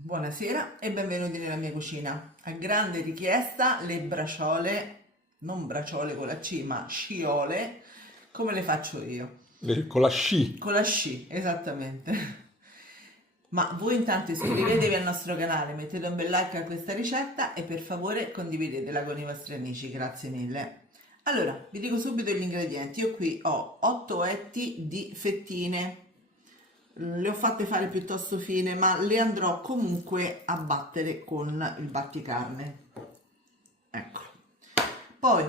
Buonasera e benvenuti nella mia cucina. A grande richiesta le braciole, non braciole con la C, ma sciole, come le faccio io. Con la sci. Con la sci, esattamente. Ma voi intanto iscrivetevi al nostro canale, mettete un bel like a questa ricetta e per favore condividetela con i vostri amici, grazie mille. Allora, vi dico subito gli ingredienti. Io qui ho 8 etti di fettine. Le ho fatte fare piuttosto fine, ma le andrò comunque a battere con il batticarne. Ecco. Poi,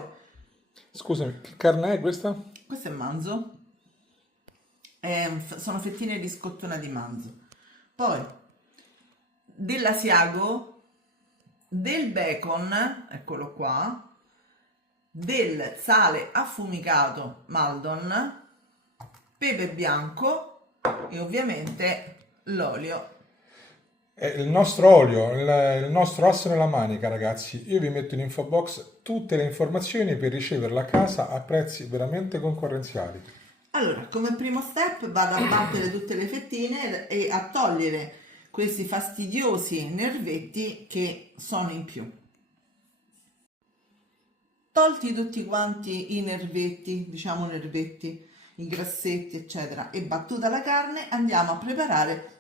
Scusami, che carne è questa? questo è manzo. Sono fettine di scottona di manzo. Poi, dell'asiago, del bacon, eccolo qua, del sale affumicato Maldon, pepe bianco e ovviamente l'olio. È il nostro olio, il nostro asso nella manica, ragazzi. Io vi metto in info box tutte le informazioni per riceverla a casa a prezzi veramente concorrenziali. Allora, come primo step vado a battere tutte le fettine e a togliere questi fastidiosi nervetti che sono in più. Tolti tutti quanti i nervetti, diciamo nervetti, i grassetti, eccetera, e battuta la carne, andiamo a preparare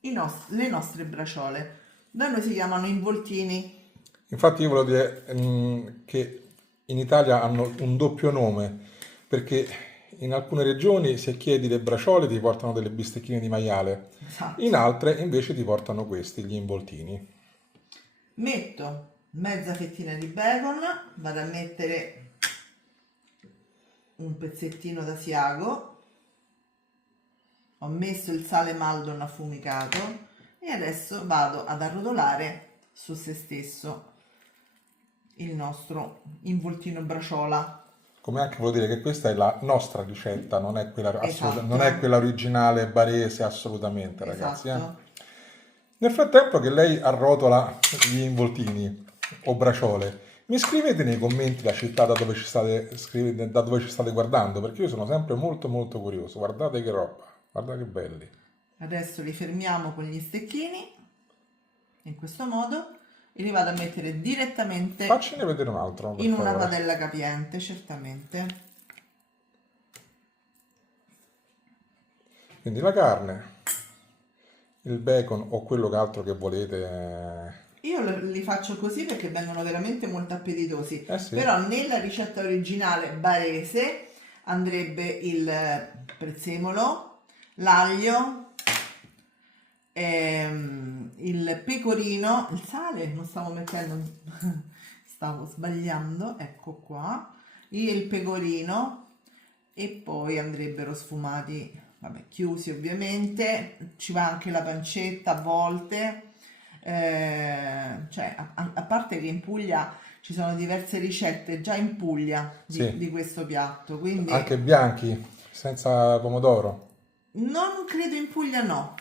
le nostre braciole. Da noi si chiamano involtini. Infatti io volevo dire che in Italia hanno un doppio nome, perché in alcune regioni se chiedi le braciole ti portano delle bistecchine di maiale, Esatto. in altre invece ti portano questi, gli involtini. Metto mezza fettina di bacon, vado a mettere un pezzettino d'asiago, ho messo il sale Maldon affumicato e adesso vado ad arrotolare su se stesso il nostro involtino braciola. Come anche volevo dire che questa è la nostra ricetta, non è quella, Esatto. non è quella originale barese assolutamente, ragazzi. Esatto. Nel frattempo che lei arrotola gli involtini o braciole, mi scrivete nei commenti la città da dove da dove ci state guardando, perché io sono sempre molto molto curioso. Guardate che roba, guardate che belli. Adesso li fermiamo con gli stecchini in questo modo e li vado a mettere direttamente Faccene vedere un altro, per in una favore. padella capiente, certamente. Quindi la carne, il bacon o quello che altro che volete. Io li faccio così perché vengono veramente molto appetitosi, Eh sì. però nella ricetta originale barese andrebbe il prezzemolo, l'aglio, il pecorino, il sale, non stavo mettendo, stavo sbagliando, ecco qua, il pecorino e poi andrebbero sfumati, vabbè, chiusi ovviamente, ci va anche la pancetta a volte. Cioè, a parte che in Puglia ci sono diverse ricette già in Puglia Sì. di questo piatto, quindi Anche bianchi, senza pomodoro. non credo in Puglia, no.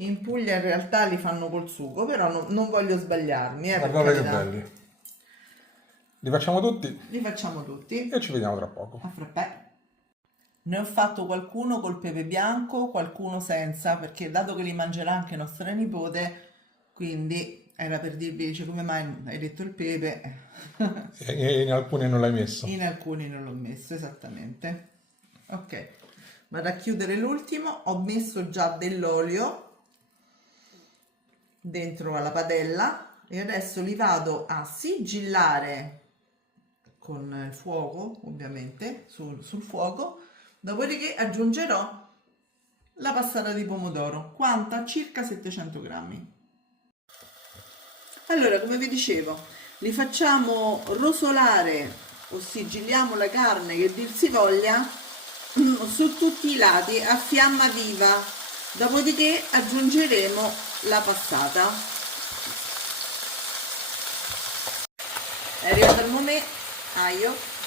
In Puglia in realtà li fanno col sugo, però non voglio sbagliarmi, per Guardate che carità. belli. Li facciamo tutti Li facciamo tutti. e ci vediamo tra poco. A frappè. Ne ho fatto qualcuno col pepe bianco, qualcuno senza, perché dato che li mangerà anche nostra nipote, quindi era per dirvi, dice, come mai hai detto il pepe? E in alcuni non l'hai messo. In alcuni non l'ho messo, esattamente. Ok, vado a chiudere l'ultimo, ho messo già dell'olio dentro alla padella e adesso li vado a sigillare con il fuoco, ovviamente, sul fuoco. Dopodiché aggiungerò la passata di pomodoro, quanta? Circa 700 grammi. Allora, come vi dicevo, li facciamo rosolare o sigilliamo la carne che dir si voglia su tutti i lati a fiamma viva. Dopodiché aggiungeremo la passata. È arrivato il momento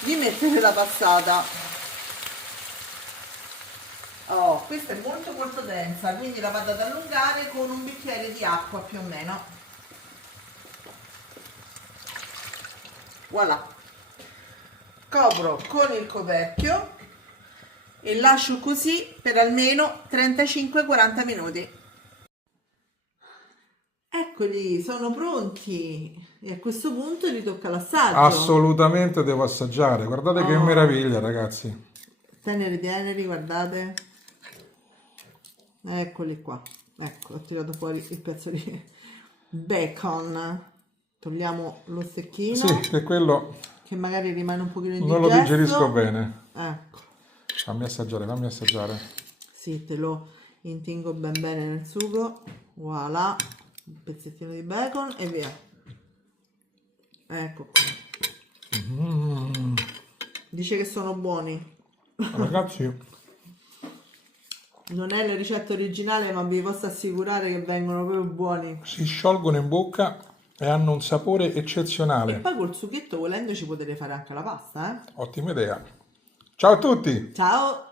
di mettere la passata. Oh, questa è molto molto densa, quindi la vado ad allungare con un bicchiere di acqua più o meno. Voilà. Copro con il coperchio e lascio così per almeno 35-40 minuti. Eccoli, sono pronti. E a questo punto gli tocca l'assaggio. Assolutamente devo assaggiare. Guardate che Oh. meraviglia, ragazzi. Teneri, guardate. Eccoli qua. Ecco, ho tirato fuori il pezzo di bacon. Togliamo lo stecchino, Sì, che quello che magari rimane un pochino non lo indigesto. digerisco bene. Ecco, Fammi assaggiare. sì, te lo intingo ben bene nel sugo. Voilà, un pezzettino di bacon e via. Ecco qua. Mm. Dice che sono buoni. Ragazzi, Non è la ricetta originale, ma vi posso assicurare che vengono proprio buoni. si sciolgono in bocca e hanno un sapore E eccezionale. poi col sughetto volendo ci potete fare anche la pasta, eh? Ottima idea. Ciao a tutti! Ciao!